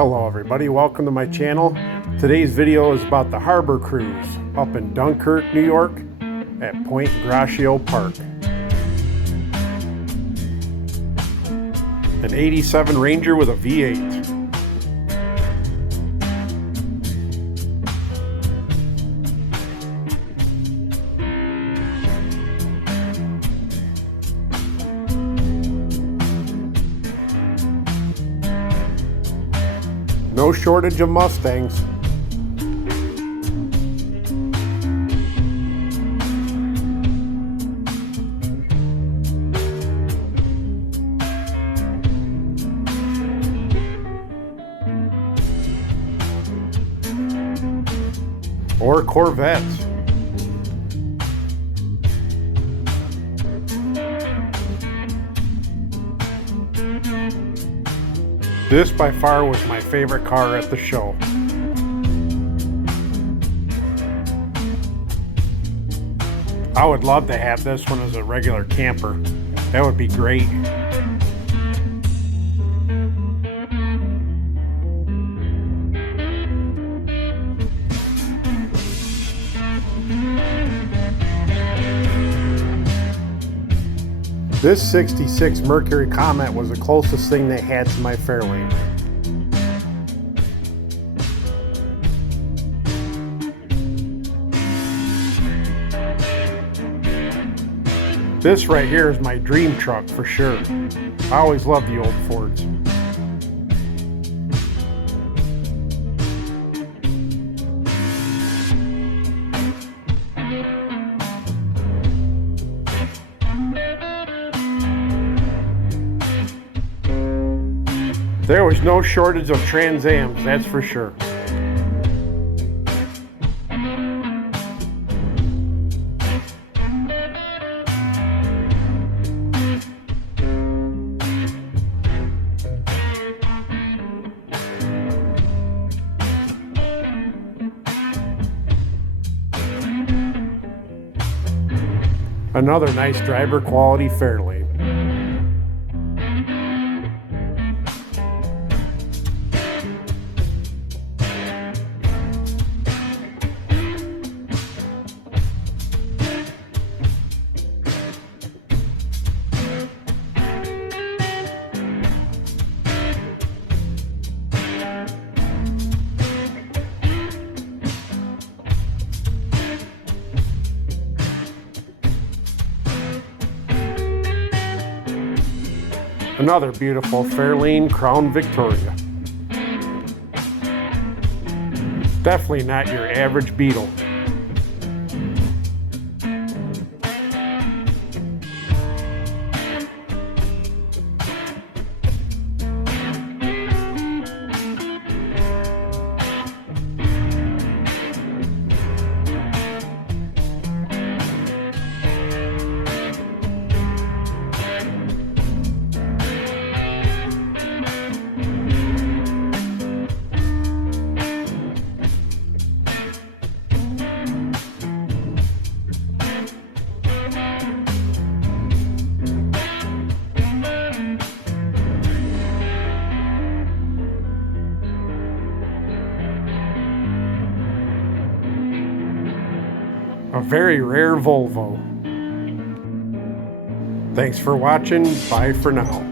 Hello everybody, welcome to my channel. Today's video is about the harbor cruise up in Dunkirk, New York at Point Gratiot Park. An 87 Ranger with a V8. No shortage of Mustangs. Or Corvettes. This by far was my favorite car at the show. I would love to have this one as a regular camper. That would be great. This 66 Mercury Comet was the closest thing they had to my Fairlane. This right here is my dream truck for sure. I always loved the old Fords. There was no shortage of Trans Ams, that's for sure. Another nice driver quality Fairlane. Another beautiful Fairlane Crown Victoria. Definitely not your average Beetle. A very rare Volvo. Thanks for watching. Bye for now.